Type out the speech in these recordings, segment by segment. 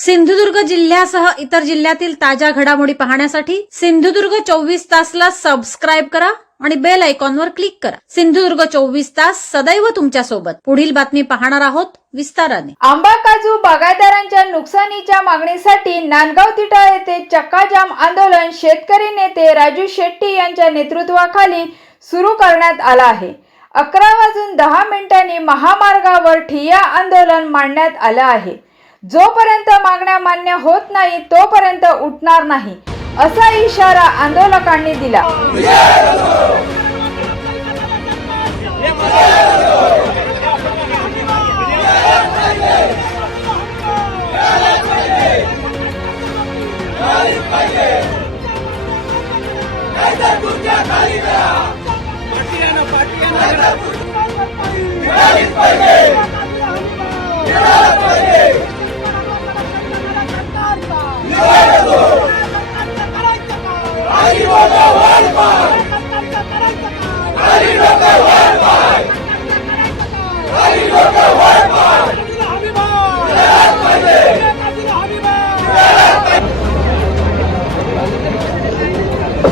सिंधुदुर्ग जिल्ह्यासह इतर जिल्ह्यातील ताज्या घडामोडी पाहण्यासाठी सिंधुदुर्ग 24 तासला सबस्क्राइब करा आणि बेल आयकॉनवर क्लिक करा। सिंधुदुर्ग 24 तास सदैव तुमच्या सोबत। पुढील बातमी पाहणार आहोत विस्ताराने। आंबा काजू बागायतदारांच्या नुकसानीच्या मागणीसाठी नांदगाव तिठा येथे चक्काजाम आंदोलन शेतकरी नेते राजू शेट्टी यांच्या नेतृत्वाखाली सुरू करण्यात आला आहे। 11:10 महामार्गावर ठिय्या आंदोलन मांडण्यात आलं आहे। जोपर्यंत मागण्या मान्य होत नाही तोपर्यंत उठणार नाही असा इशारा आंदोलकांनी दिला।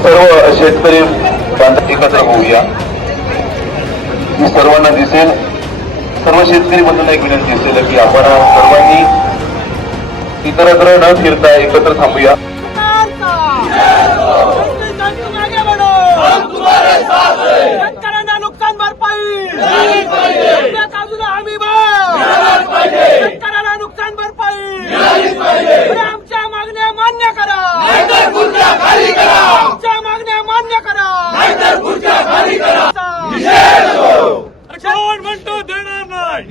सर्व शेतकरी बांधव एकत्र होऊया। मी सर्वांना दिसेल, सर्व शेतकरी बंधूंना एक विनंती असेल की आपण सर्वांनी इतरत्र न फिरता एकत्र थांबूया। शेतकऱ्यांना नुकसान भरपाई, शेतकऱ्याला नुकसान भरपाई, आमच्या मागण्या मान्य करा, आमच्या मागण्या मान्य करा। कोण म्हणतो देणार नाही,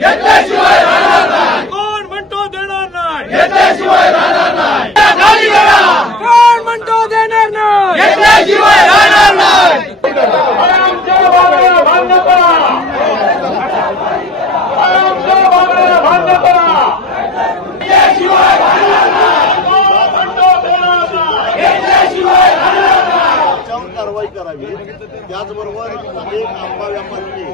कोण म्हणतो देणार नाही, कोण म्हणतो देणार नाही। कारवाई करावी। त्याचबरोबर अनेक आंबा व्यापारी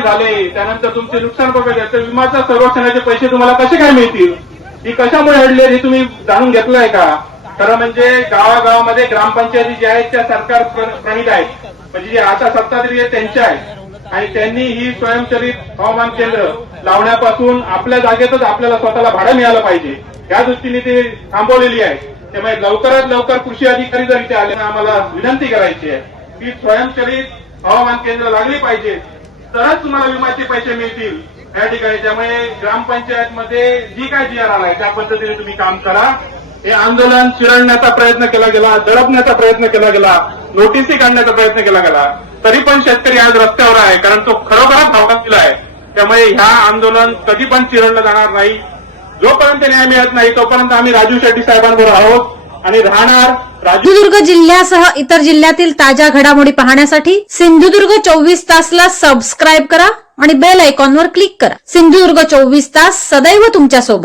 झाले, त्यानंतर तुमचे नुकसान बघायचं, विमाच्या संरक्षणाचे पैसे तुम्हाला कसे काय मिळतील, ही कशामुळे हडले हे तुम्ही जाणून घेतलंय का? खरं म्हणजे गावागावामध्ये ग्रामपंचायती ज्या आहेत त्या सरकार प्रणित आहेत, म्हणजे जे आता सत्ताधारी आहेत त्यांच्या आहेत, आणि त्यांनी ही स्वयंचलित हवामान केंद्र लावण्यापासून आपल्या जागेतच आपल्याला स्वतःला भाडं मिळालं पाहिजे या दृष्टीने ते थांबवलेली आहे। त्यामुळे लवकरात लवकर कृषी अधिकारी जर इथे आले आम्हाला विनंती करायची आहे की स्वयंचलित हवामान केंद्र लागली पाहिजे, तरच तुम्हाला विम्याचे पैसे मिळतील या ठिकाणी। त्यामुळे ग्रामपंचायत मध्ये जी काय जीआर आलाय त्या पद्धतीने तुम्ही काम करा। हे आंदोलन चिरडण्याचा प्रयत्न केला गेला, दडपण्याचा प्रयत्न केला गेला, नोटीसी काढण्याचा प्रयत्न केला गेला, तरी पण शेतकरी आज रस्त्यावर आहे, कारण तो खरोखरच भावनातील आहे। त्यामुळे ह्या आंदोलन कधी पण चिरडलं जाणार नाही। जोपर्यंत न्याय मिळत नाही तोपर्यंत आम्ही राजू शेट्टी साहेबांबरोबर आहोत आणि राहणार। सिंधुदुर्ग जिल्ह्यासह इतर जिल्ह्यातील ताज्या घडामोडी पाहण्यासाठी सिंधुदुर्ग 24 तासला सबस्क्राइब करा आणि बेल आयकॉनवर क्लिक करा। सिंधुदुर्ग 24 तास सदैव तुमच्या सोबत।